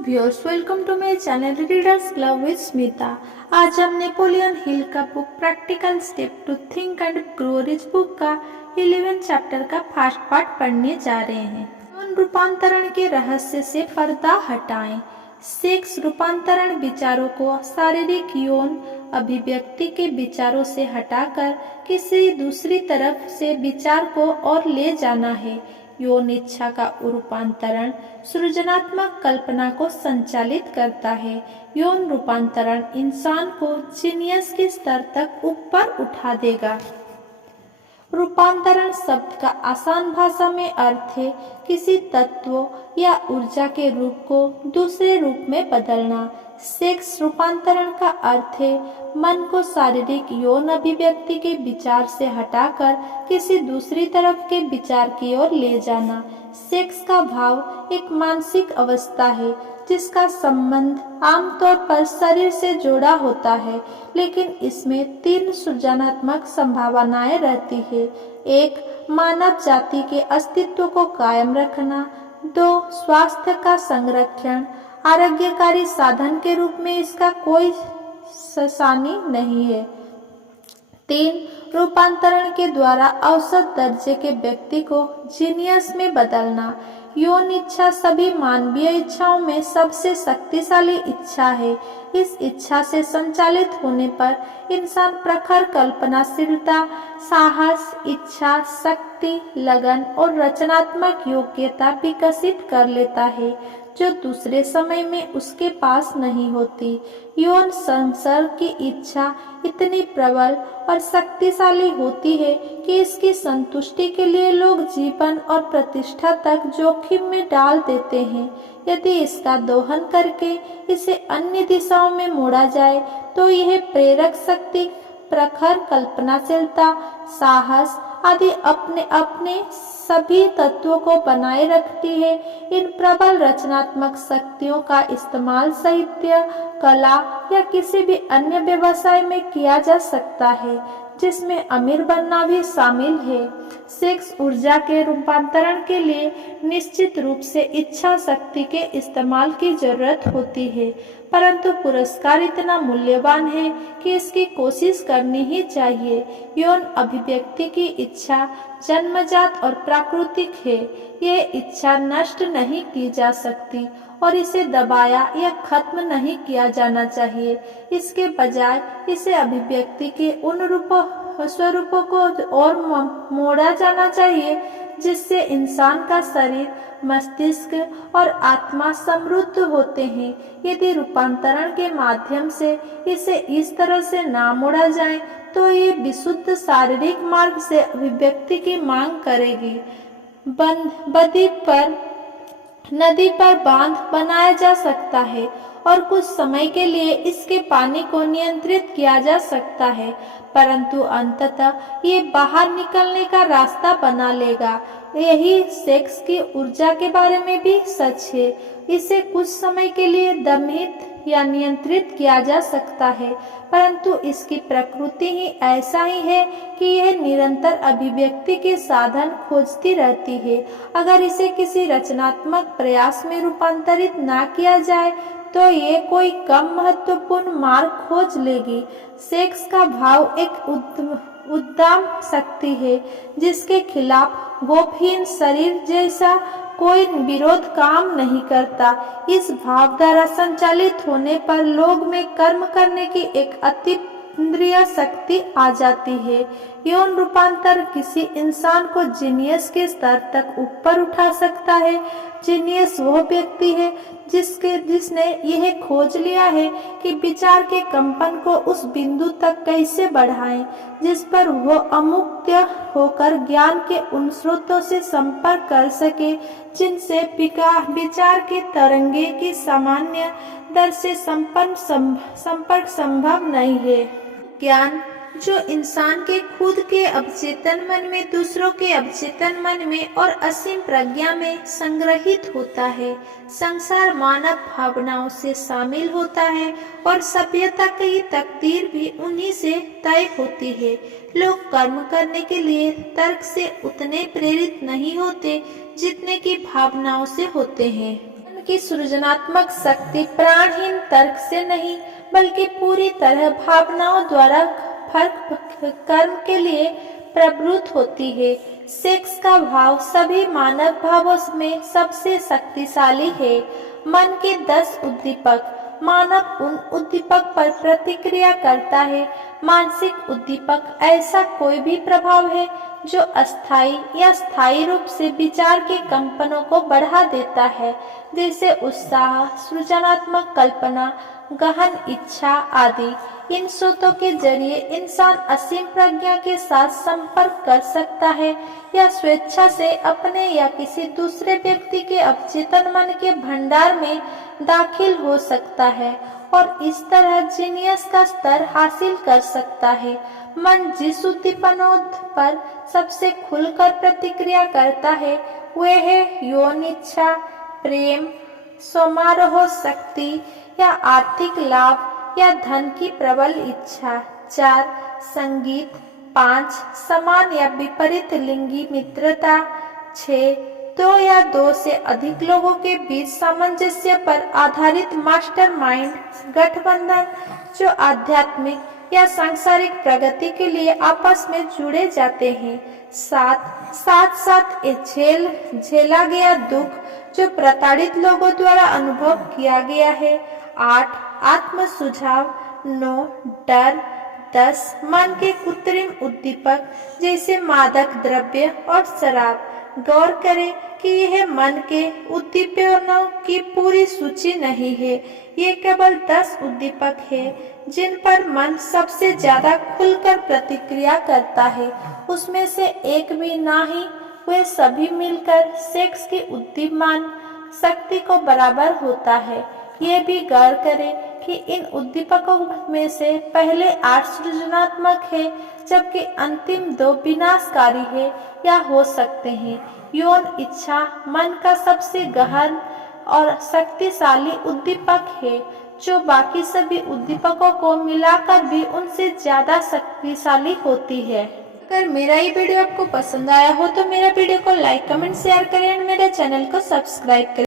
Viewers, welcome to my channel readers club with Smita. आज हम Napoleon Hill का book practical step to think and grow rich book का 11 chapter का first part पढ़ने जा रहे हैं। यौन रूपांतरण के रहस्य से पर्दा हटाएं। सेक्स रूपांतरण विचारों को शारीरिक यौन अभिव्यक्ति के विचारों से हटाकर किसी दूसरी तरफ से विचार को और ले जाना है। यौन इच्छा का रूपांतरण सृजनात्मक कल्पना को संचालित करता है। यौन रूपांतरण इंसान को जीनियस के स्तर तक ऊपर उठा देगा। रूपांतरण शब्द का आसान भाषा में अर्थ है किसी तत्व या ऊर्जा के रूप को दूसरे रूप में बदलना। सेक्स रूपांतरण का अर्थ है मन को शारीरिक यौन अभिव्यक्ति के विचार से हटाकर किसी दूसरी तरफ के विचार की ओर ले जाना। सेक्स का भाव एक मानसिक अवस्था है जिसका संबंध आमतौर पर शरीर से जुड़ा होता है, लेकिन इसमें 3 सृजनात्मक संभावनाएं रहती है। 1. मानव जाति के अस्तित्व को कायम रखना। 2. स्वास्थ्य का संरक्षण। आरोग्यकारी साधन के रूप में इसका कोई ससानी नहीं है। 3. रूपांतरण के द्वारा औसत दर्जे के व्यक्ति को जीनियस में बदलना। यौन इच्छा सभी मानवीय इच्छाओं में सबसे शक्तिशाली इच्छा है। इस इच्छा से संचालित होने पर इंसान प्रखर कल्पनाशीलता, साहस, इच्छा शक्ति, लगन और रचनात्मक योग्यता विकसित कर लेता है जो दूसरे समय में उसके पास नहीं होती। यौन संसर्ग की इच्छा इतनी प्रबल और शक्तिशाली होती है कि इसकी संतुष्टि के लिए लोग जीवन और प्रतिष्ठा तक जोखिम में डाल देते हैं। यदि इसका दोहन करके इसे अन्य दिशाओं में मोड़ा जाए तो यह प्रेरक शक्ति, प्रखर कल्पनाशीलता, साहस आदि अपने अपने सभी तत्वों को बनाए रखती है। इन प्रबल रचनात्मक शक्तियों का इस्तेमाल साहित्य, कला या किसी भी अन्य व्यवसाय में किया जा सकता है जिसमें अमीर बनना भी शामिल है। सेक्स ऊर्जा के रूपांतरण के लिए निश्चित रूप से इच्छा शक्ति के इस्तेमाल की जरूरत होती है, परंतु पुरस्कार इतना मूल्यवान है कि इसकी कोशिश करनी ही चाहिए। यौन अभिव्यक्ति की इच्छा जन्मजात और प्राकृतिक है। यह इच्छा नष्ट नहीं की जा सकती और इसे दबाया या खत्म नहीं किया जाना चाहिए। इसके बजाय इसे अभिव्यक्ति के उन स्वरूपों को और मोड़ा जाना चाहिए जिससे इंसान का शरीर, मस्तिष्क और आत्मा समृद्ध होते हैं। यदि रूपांतरण के माध्यम से इसे इस तरह से ना मोड़ा जाए तो ये विशुद्ध शारीरिक मार्ग से अभिव्यक्ति की मांग करेगी। नदी पर बांध बनाया जा सकता है और कुछ समय के लिए इसके पानी को नियंत्रित किया जा सकता है, परंतु अंततः ये बाहर निकलने का रास्ता बना लेगा। यही सेक्स की ऊर्जा के बारे में भी सच है। इसे कुछ समय के लिए दमित या नियंत्रित किया जा सकता है, परंतु इसकी प्रकृति ही ऐसा ही है कि यह निरंतर अभिव्यक्ति के साधन खोजती रहती है। अगर इसे किसी रचनात्मक प्रयास में रूपांतरित ना किया जाए तो ये कोई कम महत्वपूर्ण मार्ग खोज लेगी। सेक्स का भाव एक उद्दाम शक्ति है जिसके खिलाफ गोपहीन शरीर जैसा कोई विरोध काम नहीं करता। इस भाव द्वारा संचालित होने पर लोग में कर्म करने की एक अतीन्द्रिय शक्ति आ जाती है। यौन रूपांतर किसी इंसान को जीनियस के स्तर तक ऊपर उठा सकता है। जीनियस वह व्यक्ति है जिसने यह खोज लिया है कि विचार के कंपन को उस बिंदु तक कैसे बढ़ाएं जिस पर वह अमुक्त होकर ज्ञान के उन स्रोतों से संपर्क कर सके जिनसे विचार के तरंगे की सामान्य दर से संपर्क संभव नहीं है। ज्ञान जो इंसान के खुद के अवचेतन मन में, दूसरों के अवचेतन मन में और असीम प्रज्ञा में संग्रहित होता है। संसार मानव भावनाओं से शामिल होता है और सभ्यता की तकदीर भी उन्हीं से तय होती है। लोग कर्म करने के लिए तर्क से उतने प्रेरित नहीं होते जितने की भावनाओं से होते हैं। की सृजनात्मक शक्ति प्राणहीन तर्क से नहीं बल्कि पूरी तरह भावनाओं द्वारा कर्म के लिए प्रवृत्त होती है। सेक्स का भाव सभी मानव भावों में सबसे शक्तिशाली है। मन के 10 उद्दीपक। मानव उन उद्दीपक पर प्रतिक्रिया करता है। मानसिक उद्दीपक ऐसा कोई भी प्रभाव है जो अस्थायी या स्थायी रूप से विचार के कंपनों को बढ़ा देता है, जैसे उत्साह, सृजनात्मक कल्पना, गहन इच्छा आदि। इन स्रोतों के जरिए इंसान असीम प्रज्ञा के साथ संपर्क कर सकता है या स्वेच्छा से अपने या किसी दूसरे व्यक्ति के अवचेतन मन के भंडार में दाखिल हो सकता है और इस तरह जीनियस का स्तर हासिल कर सकता है। मन जिस उद्दीपनों पर सबसे खुलकर प्रतिक्रिया करता है वे है यौन इच्छा, प्रेम, समारोह शक्ति या आर्थिक लाभ या धन की प्रबल इच्छा। 4. संगीत। 5. समान या विपरीत लिंगी मित्रता। 6. 2 या 2 से अधिक लोगों के बीच सामंजस्य पर आधारित मास्टरमाइंड गठबंधन जो आध्यात्मिक या सांसारिक प्रगति के लिए आपस में जुड़े जाते हैं। 7. साथ झेला गया दुख जो प्रताड़ित लोगों द्वारा अनुभव किया गया है। 8. आत्म सुझाव। 9. डर। 10. मन के कृत्रिम उद्दीपक जैसे मादक द्रव्य और शराब। गौर करें कि यह मन के उद्दीपनों की पूरी सूची नहीं है, ये केवल 10 उद्दीपक है जिन पर मन सबसे ज्यादा खुलकर प्रतिक्रिया करता है। उसमें से एक भी ना ही वे सभी मिलकर सेक्स की उद्दीपमान शक्ति को बराबर होता है। ये भी गौर करें कि इन उद्दीपकों में से पहले 8 सृजनात्मक है जबकि अंतिम 2 विनाशकारी है या हो सकते हैं। यौन इच्छा मन का सबसे गहन और शक्तिशाली उद्दीपक है जो बाकी सभी उद्दीपकों को मिलाकर भी उनसे ज्यादा शक्तिशाली होती है। अगर मेरा ये वीडियो आपको पसंद आया हो तो मेरा वीडियो को लाइक, कमेंट, शेयर करें और मेरे चैनल को सब्सक्राइब करें।